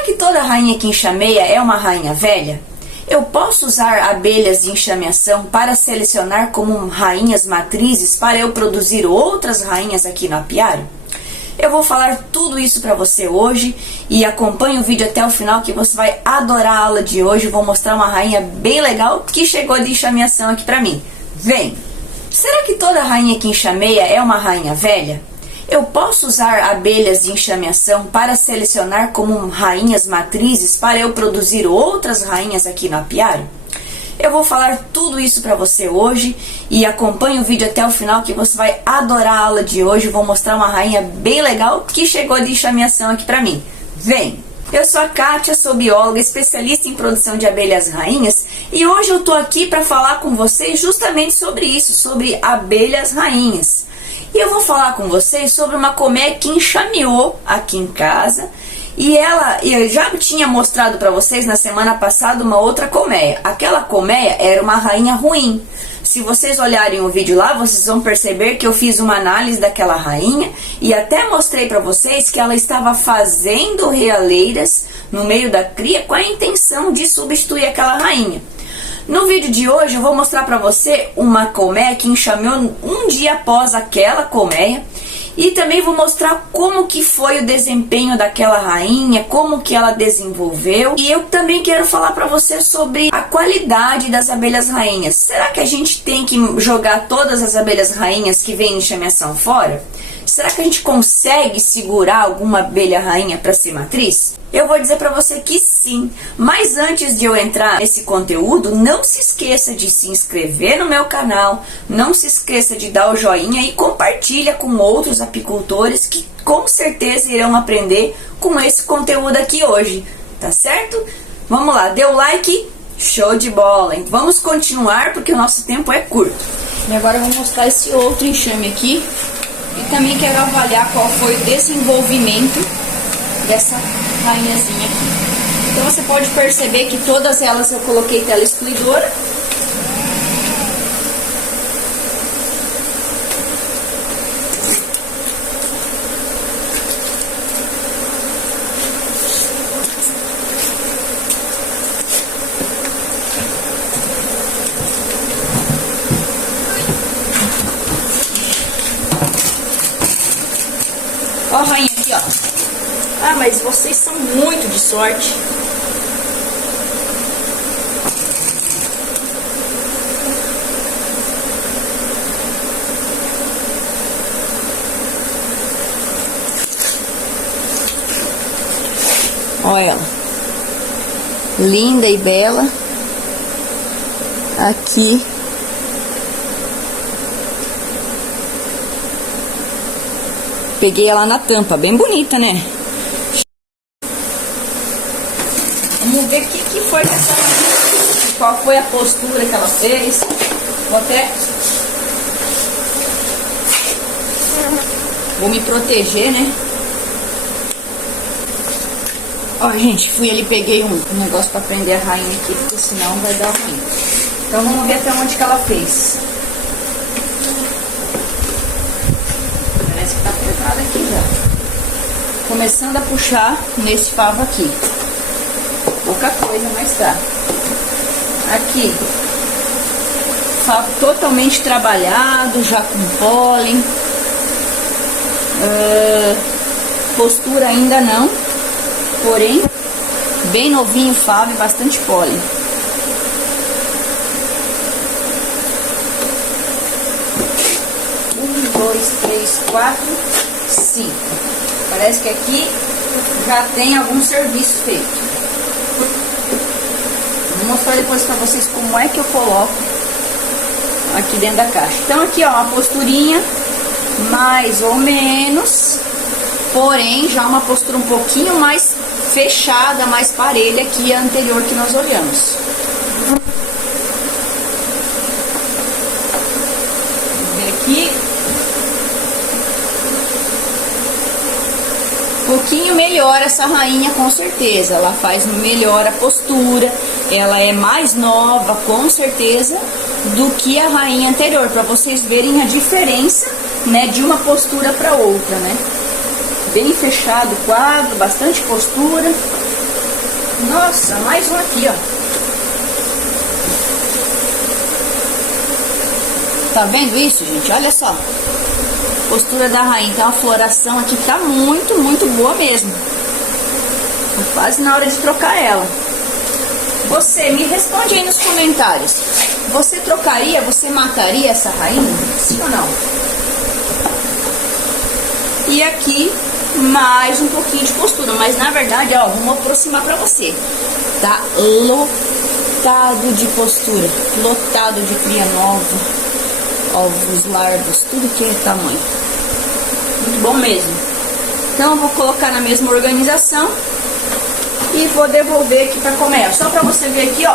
Será que toda rainha que enxameia é uma rainha velha? Eu posso usar abelhas de enxameação para selecionar como rainhas matrizes para eu produzir outras rainhas aqui no apiário? Eu vou falar tudo isso para você hoje e acompanhe o vídeo até o final que você vai adorar a aula de hoje. Eu vou mostrar uma rainha bem legal que chegou de enxameação aqui para mim. Vem! Será que toda rainha que enxameia é uma rainha velha? Eu posso usar abelhas de enxameação para selecionar como rainhas matrizes para eu produzir outras rainhas aqui no apiário? Eu vou falar tudo isso para você hoje e acompanhe o vídeo até o final que você vai adorar a aula de hoje. Eu vou mostrar uma rainha bem legal que chegou de enxameação aqui para mim. Vem! Eu sou a Kátia, sou bióloga, especialista em produção de abelhas rainhas e hoje eu tô aqui para falar com vocês justamente sobre isso, sobre abelhas rainhas. E eu vou falar com vocês sobre uma colmeia que enxameou aqui em casa. E eu já tinha mostrado para vocês na semana passada uma outra colmeia. Aquela colmeia era uma rainha ruim. Se vocês olharem o vídeo lá, vocês vão perceber que eu fiz uma análise daquela rainha e até mostrei para vocês que ela estava fazendo realeiras no meio da cria com a intenção de substituir aquela rainha. No vídeo de hoje eu vou mostrar para você uma colmeia que enxameou um dia após aquela colmeia. E também vou mostrar como que foi o desempenho daquela rainha, como que ela desenvolveu. E eu também quero falar para você sobre a qualidade das abelhas rainhas. Será que a gente tem que jogar todas as abelhas rainhas que vêm em enxameação fora? Será que a gente consegue segurar alguma abelha rainha para ser matriz? Eu vou dizer para você que sim, mas antes de eu entrar nesse conteúdo, não se esqueça de se inscrever no meu canal, não se esqueça de dar o joinha e compartilha com outros apicultores que com certeza irão aprender com esse conteúdo aqui hoje, tá certo? Vamos lá, dê o like, show de bola, vamos continuar porque o nosso tempo é curto. E agora eu vou mostrar esse outro enxame aqui e também quero avaliar qual foi o desenvolvimento dessa rainhazinha aqui. Então você pode perceber que todas elas eu coloquei tela excluidora. Ó a rainha aqui, ó. Ah, mas vocês são muito de sorte. Olha ela. Linda e bela. Aqui. Peguei ela na tampa, bem bonita, né? Vamos ver o que foi dessa rainha, qual foi a postura que ela fez. Vou me proteger, né? Ó, gente, fui ali, peguei um negócio pra prender a rainha aqui, porque senão vai dar ruim. Então vamos ver até onde que ela fez. Parece que tá apertada aqui já. Começando a puxar nesse favo aqui. Pouca coisa, mas tá. Aqui, favo totalmente trabalhado, já com pólen. Postura ainda não, porém, bem novinho o favo e bastante pólen. Um, dois, três, quatro, cinco. Parece que aqui já tem algum serviço feito. Vou mostrar depois pra vocês como é que eu coloco aqui dentro da caixa. Então aqui, ó, uma posturinha mais ou menos, porém já uma postura um pouquinho mais fechada, mais parelha que a anterior que nós olhamos. Vamos ver aqui. Um pouquinho melhor essa rainha, com certeza. Ela faz melhor a postura. Ela é mais nova, com certeza, do que a rainha anterior, para vocês verem a diferença, né, de uma postura para outra, né? Bem fechado o quadro, bastante postura. Nossa, mais um aqui, ó. Tá vendo isso, gente? Olha só. Postura da rainha. Então a floração aqui tá muito, muito boa mesmo. Tô quase na hora de trocar ela. Você, me responde aí nos comentários. Você trocaria, você mataria essa rainha? Sim ou não? E aqui, mais um pouquinho de postura. Mas na verdade, ó, vamos aproximar pra você. Tá lotado de postura. Lotado de cria nova. Ovos, larvas, tudo que é tamanho. Muito bom mesmo. Então eu vou colocar na mesma organização. E vou devolver aqui pra colmeia. Só pra você ver aqui, ó.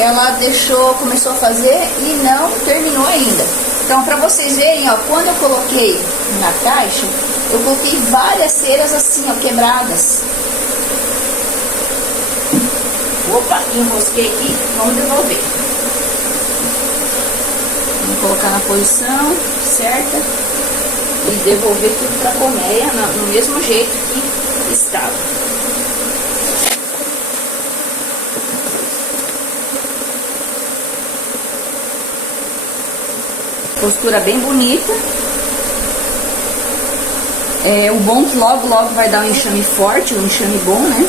Ela deixou, começou a fazer e não terminou ainda. Então, pra vocês verem, ó, quando eu coloquei na caixa, eu coloquei várias ceras assim, ó, quebradas. Opa, enrosquei aqui, vamos devolver. Vamos colocar na posição certa e devolver tudo pra colmeia no mesmo jeito que estava. Postura bem bonita. O bom que logo vai dar um enxame forte, um enxame bom, né?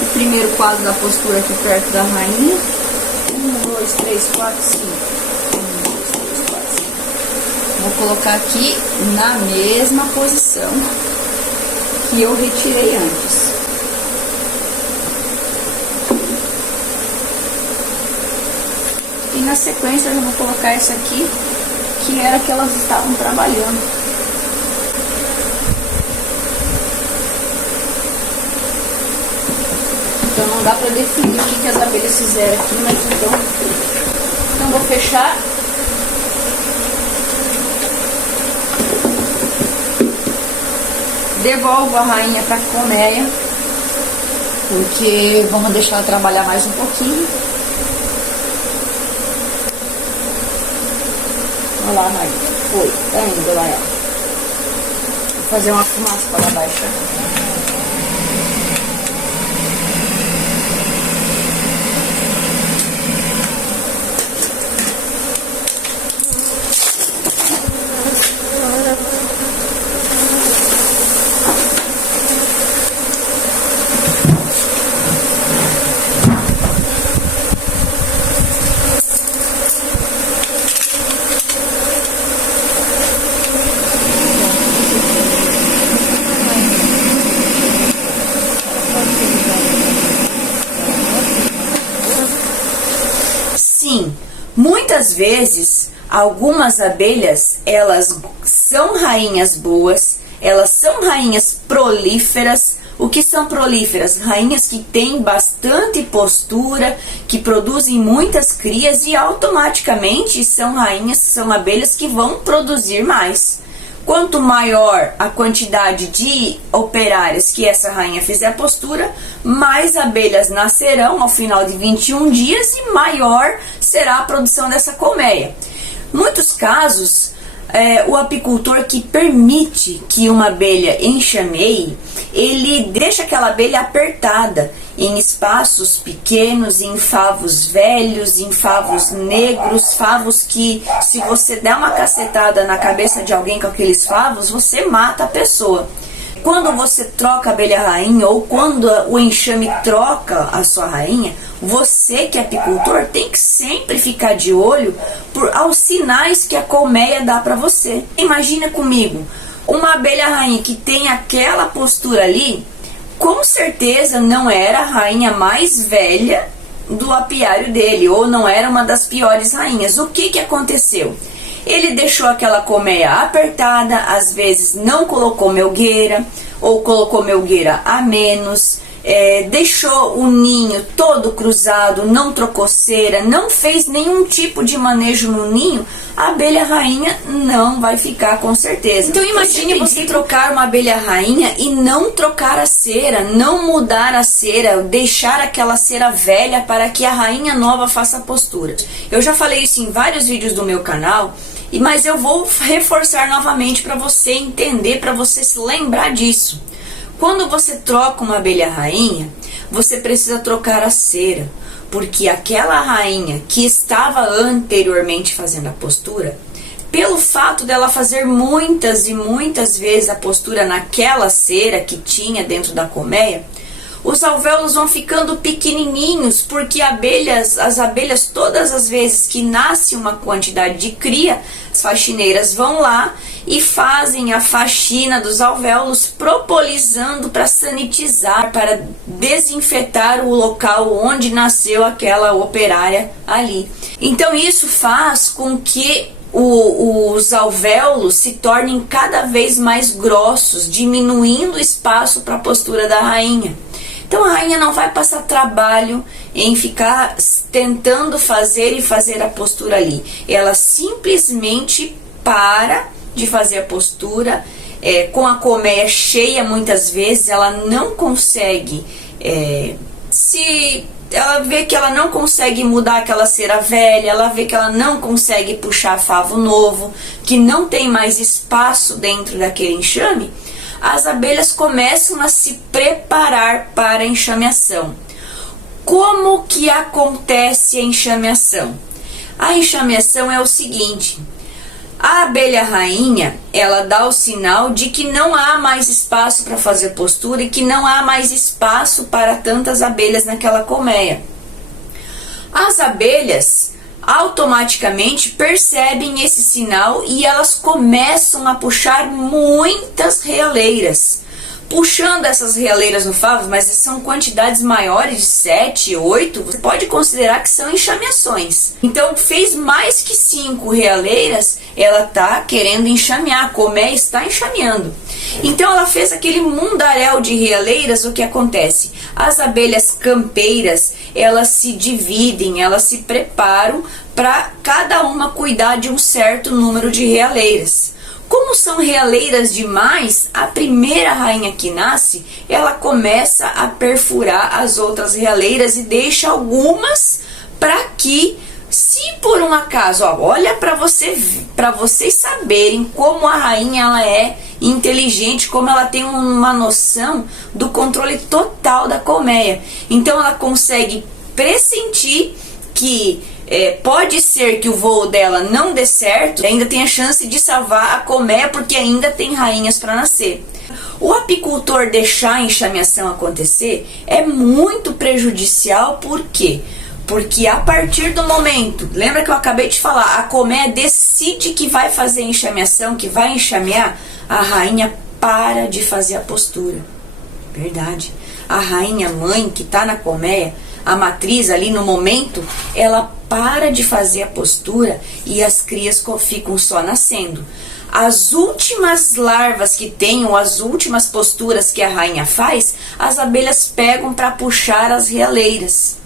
O primeiro quadro da postura aqui perto da rainha. 1, 2, 3, 4, 5. 1, 2, 3, 4, 5. Vou colocar aqui na mesma posição que eu retirei antes. E na sequência eu vou colocar essa aqui, que era que elas estavam trabalhando. Então não dá pra definir o que as abelhas fizeram aqui, mas então vou fechar. Devolvo a rainha pra colmeia, porque vamos deixar ela trabalhar mais um pouquinho. Olha lá, Maria. Foi, tá indo lá, ó. Vou fazer uma fumaça para ela baixar. Sim, muitas vezes algumas abelhas, elas são rainhas boas, elas são rainhas prolíferas. O que são prolíferas? Rainhas que têm bastante postura, que produzem muitas crias e automaticamente são rainhas, são abelhas que vão produzir mais. Quanto maior a quantidade de operárias que essa rainha fizer a postura, mais abelhas nascerão ao final de 21 dias e maior será a produção dessa colmeia. Muitos casos, o apicultor que permite que uma abelha enxameie, ele deixa aquela abelha apertada em espaços pequenos, em favos velhos, em favos negros, favos que, se você der uma cacetada na cabeça de alguém com aqueles favos, você mata a pessoa. Quando você troca a abelha rainha ou quando o enxame troca a sua rainha, você que é apicultor tem que sempre ficar de olho aos sinais que a colmeia dá para você. Imagina comigo, uma abelha rainha que tem aquela postura ali, com certeza não era a rainha mais velha do apiário dele, ou não era uma das piores rainhas. O que aconteceu? Ele deixou aquela colmeia apertada, às vezes não colocou melgueira, ou colocou melgueira a menos, deixou o ninho todo cruzado, não trocou cera, não fez nenhum tipo de manejo no ninho, a abelha rainha não vai ficar com certeza. Então imagine você trocar uma abelha rainha e não trocar a cera, não mudar a cera, deixar aquela cera velha para que a rainha nova faça a postura. Eu já falei isso em vários vídeos do meu canal, mas eu vou reforçar novamente para você entender, para você se lembrar disso. Quando você troca uma abelha rainha, você precisa trocar a cera, porque aquela rainha que estava anteriormente fazendo a postura, pelo fato dela fazer muitas e muitas vezes a postura naquela cera que tinha dentro da colmeia, os alvéolos vão ficando pequenininhos, porque as abelhas, todas as vezes que nasce uma quantidade de cria, as faxineiras vão lá e fazem a faxina dos alvéolos, propolizando para sanitizar, para desinfetar o local onde nasceu aquela operária ali. Então isso faz com que os alvéolos se tornem cada vez mais grossos, diminuindo o espaço para a postura da rainha. Então a rainha não vai passar trabalho em ficar tentando fazer a postura ali. Ela simplesmente para de fazer a postura, com a colmeia cheia muitas vezes, ela não consegue, ela vê que ela não consegue mudar aquela cera velha, ela vê que ela não consegue puxar favo novo, que não tem mais espaço dentro daquele enxame, as abelhas começam a se preparar para a enxameação. Como que acontece a enxameação? A enxameação é o seguinte: a abelha rainha, ela dá o sinal de que não há mais espaço para fazer postura e que não há mais espaço para tantas abelhas naquela colmeia. As abelhas automaticamente percebem esse sinal e elas começam a puxar muitas realeiras. Puxando essas realeiras no favo, mas são quantidades maiores de 7, 8, você pode considerar que são enxameações. Então fez mais que 5 realeiras, ela está querendo enxamear, a colmeia está enxameando. Então ela fez aquele mundaréu de realeiras. O que acontece? As abelhas campeiras, elas se dividem, elas se preparam para cada uma cuidar de um certo número de realeiras. Como são realeiras demais, a primeira rainha que nasce, ela começa a perfurar as outras realeiras e deixa algumas para que, se por um acaso, olha para vocês saberem como a rainha ela é inteligente, como ela tem uma noção do controle total da colmeia. Então ela consegue pressentir que pode ser que o voo dela não dê certo, ainda tem a chance de salvar a colmeia, porque ainda tem rainhas para nascer. O apicultor deixar a enxameação acontecer é muito prejudicial. Por quê? Porque a partir do momento, lembra que eu acabei de falar, a colmeia decide que vai fazer enxameação, que vai enxamear, a rainha para de fazer a postura. Verdade. A rainha mãe que está na colmeia, a matriz ali no momento, ela para de fazer a postura e as crias ficam só nascendo. As últimas larvas que tem, ou as últimas posturas que a rainha faz, as abelhas pegam para puxar as realeiras.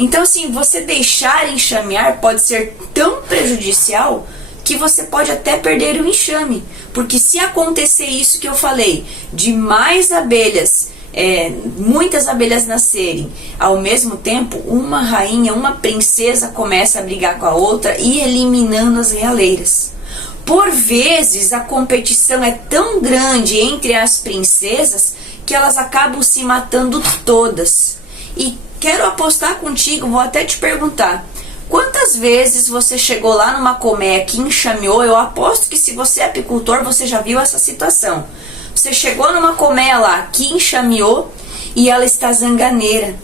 Então assim, você deixar enxamear pode ser tão prejudicial que você pode até perder o enxame. Porque se acontecer isso que eu falei, de mais abelhas, muitas abelhas nascerem ao mesmo tempo, uma rainha, uma princesa começa a brigar com a outra e eliminando as realeiras. Por vezes a competição é tão grande entre as princesas que elas acabam se matando todas. E quero apostar contigo, vou até te perguntar, quantas vezes você chegou lá numa colmeia que enxameou? Eu aposto que se você é apicultor, você já viu essa situação. Você chegou numa colmeia lá que enxameou e ela está zanganeira.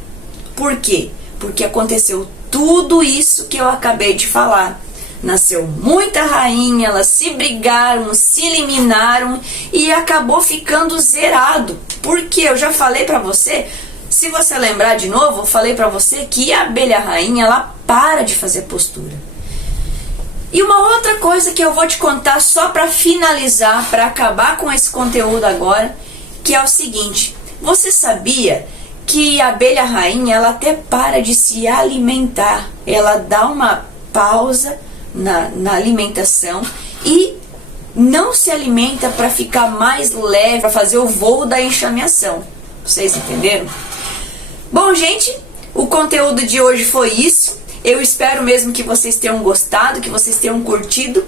Por quê? Porque aconteceu tudo isso que eu acabei de falar. Nasceu muita rainha, elas se brigaram, se eliminaram e acabou ficando zerado. Porque eu já falei pra você, se você lembrar de novo, eu falei pra você que a abelha rainha, ela para de fazer postura. E uma outra coisa que eu vou te contar só para finalizar, para acabar com esse conteúdo agora, que é o seguinte: você sabia que a abelha rainha, ela até para de se alimentar, ela dá uma pausa na alimentação e não se alimenta para ficar mais leve, para fazer o voo da enxameação. Vocês entenderam? Bom, gente, o conteúdo de hoje foi isso. Eu espero mesmo que vocês tenham gostado, que vocês tenham curtido.